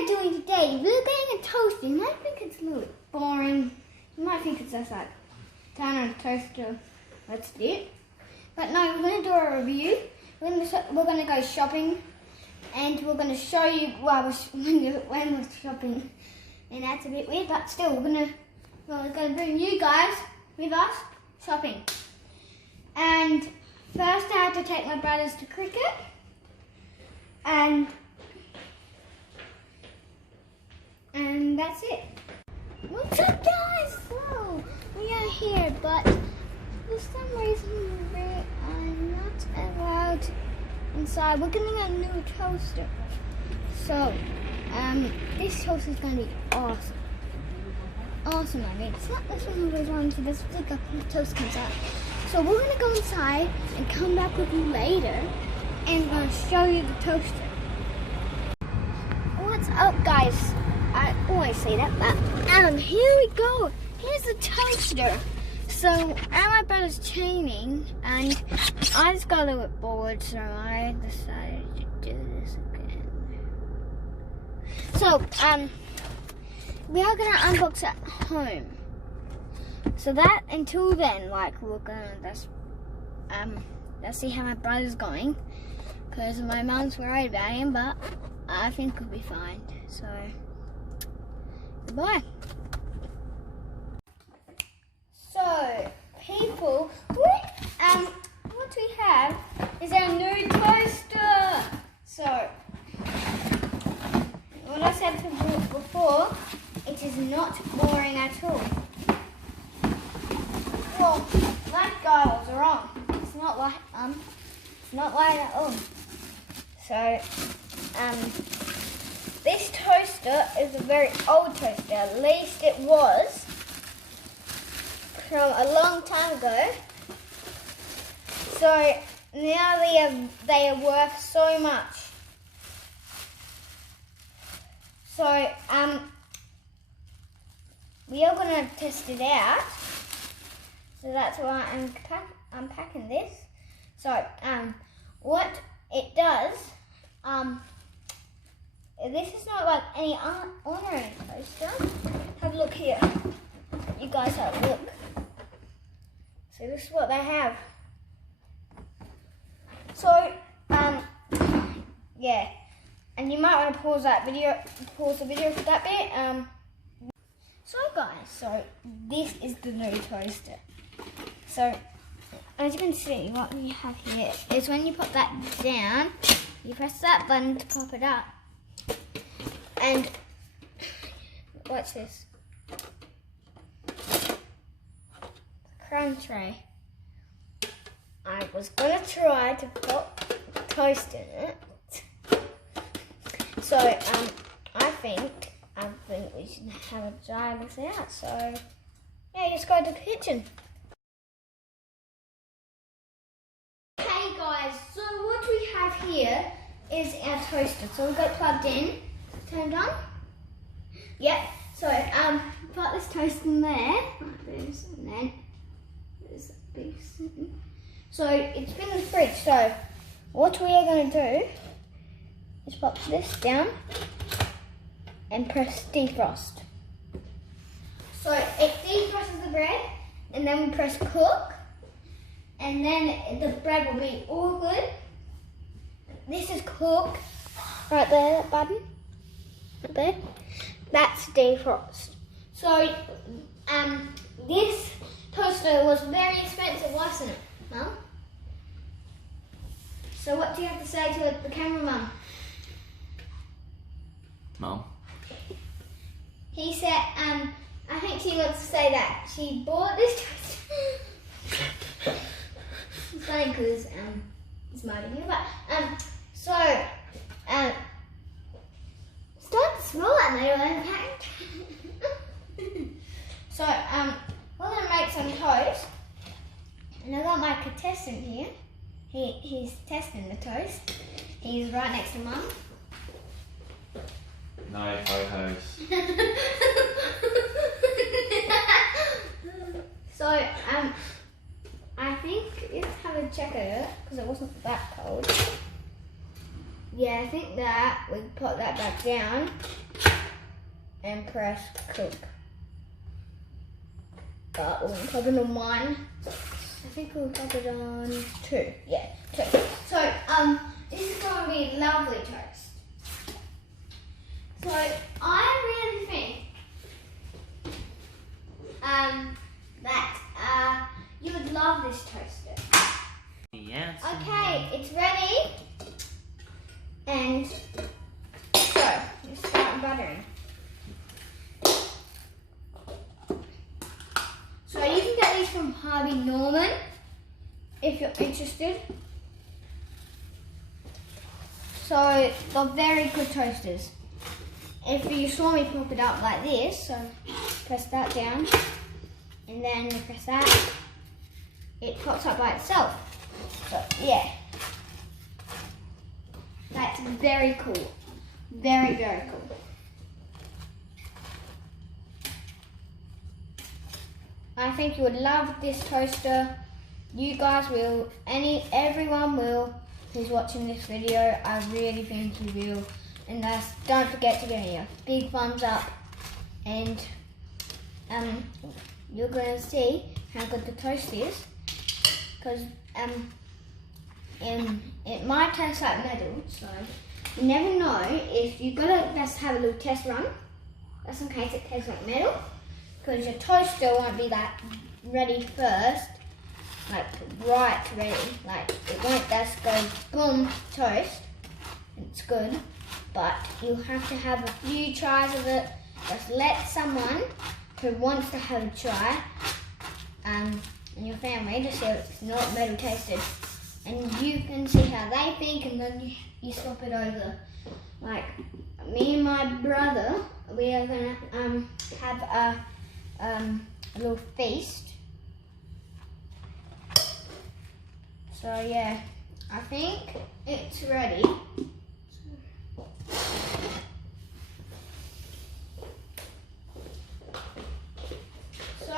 we are doing today, we're getting a toaster. You might think it's a little boring. You might think it's just like turn on a toaster, that's it. But no, we're going to do a review. We're going to go shopping, and we're going to show you when we're shopping. And that's a bit weird, but still, we're going to bring you guys with us shopping. And first I had to take my brothers to cricket. And that's it. What's up, guys? So we are here, but for some reason we are not allowed inside. We're getting a new toaster. So this toaster is going to be awesome. Awesome, I mean, it's not this one who goes on to this big toast comes out. So we're going to go inside and come back with you later, and I'm going to show you the toaster. What's up, guys? I always say that, but here we go. Here's the toaster. So my brother's chaining, and I just got a little bit bored, so I decided to do this again. So we are gonna unbox at home. So that until then, like, we're gonna let's see how my brother's going, because my mom's worried about him, but I think we'll be fine. So goodbye. So people, what we have is our new toaster. So what I said before, it is not boring at all. Well, that guy was wrong. It's not like at all. So this toaster is a very old toaster. At least it was from a long time ago. So now they are worth so much. So we are going to test it out. So that's why I'm unpacking this. So what it does, this is not like any ordinary toaster. Have a look here. You guys have a look. So this is what they have. So yeah, and you might want to pause the video for that bit. So guys, so this is the new toaster. So as you can see, what we have here is when you put that down, you press that button to pop it up. And watch this. Crown tray. I was gonna try to put toast in it. So I think we should have a try this out. So yeah, just go to the kitchen. Okay guys, so what we have here is our toaster. So we've got it plugged in, turned on. Yep. So put this toast in there, like this, and then there's a big. So it's been in the fridge. So what we are going to do is pop this down and press defrost. So it defrosts the bread, and then we press cook, and then the bread will be all good. This is cook, right there, that button, right there. That's defrost. So this toaster was very expensive, wasn't it, Mum? So what do you have to say to the camera, Mum? Mum? He said, I think she wants to say that she bought this toaster. It's funny because it's my video, but so start to smell that now, okay? So we're gonna make some toast, and I got my contestant here. He's testing the toast. He's right next to Mum. No photos. So I think let's have a check at it because it wasn't that cold. Yeah, I think that we put that back down. and press cook. But we'll pop it on 1. I think we'll pop it on 2. Yeah, 2. So this is going to be lovely toast. So I really think that you would love this toaster. Yes. Okay, it's ready. And so let's start buttering. So you can get these from Harvey Norman if you're interested. So they're very good toasters. If you saw me pop it up like this, so press that down and then press that, it pops up by itself. So yeah, that's very cool. Very, very cool. I think you would love this toaster. You guys will, everyone will who's watching this video. I really think you will. And don't forget to give me a big thumbs up. And you're going to see how good the toast is. Because it might taste like metal, so you never know. If you've got to just have a little test run, just in case it tastes like metal. Because your toaster won't be that ready first, like right ready. Like it won't just go boom, toast. It's good, but you have to have a few tries of it. Just let someone who wants to have a try, in your family, to see if it's not metal tasted, and you can see how they think, and then you swap it over. Like me and my brother, we are gonna have a little feast. So yeah, I think it's ready. So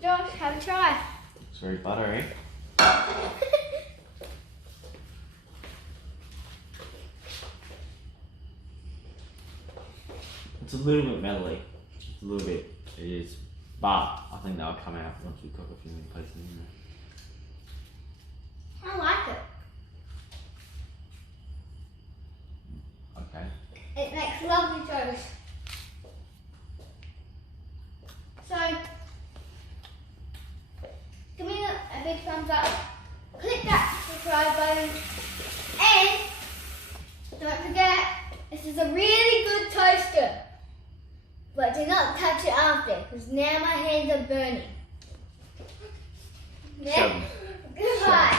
Josh, have a try. It's very buttery. It's a little bit metally. It's a little bit. It is. But I think that'll come out once we cook a few more pieces in there. I like it. Okay. It makes lovely toast. So, give me a big thumbs up. Click that subscribe button. And don't forget, this is a really good toaster. But do not touch it after, because now my hands are burning. Yeah? Goodbye.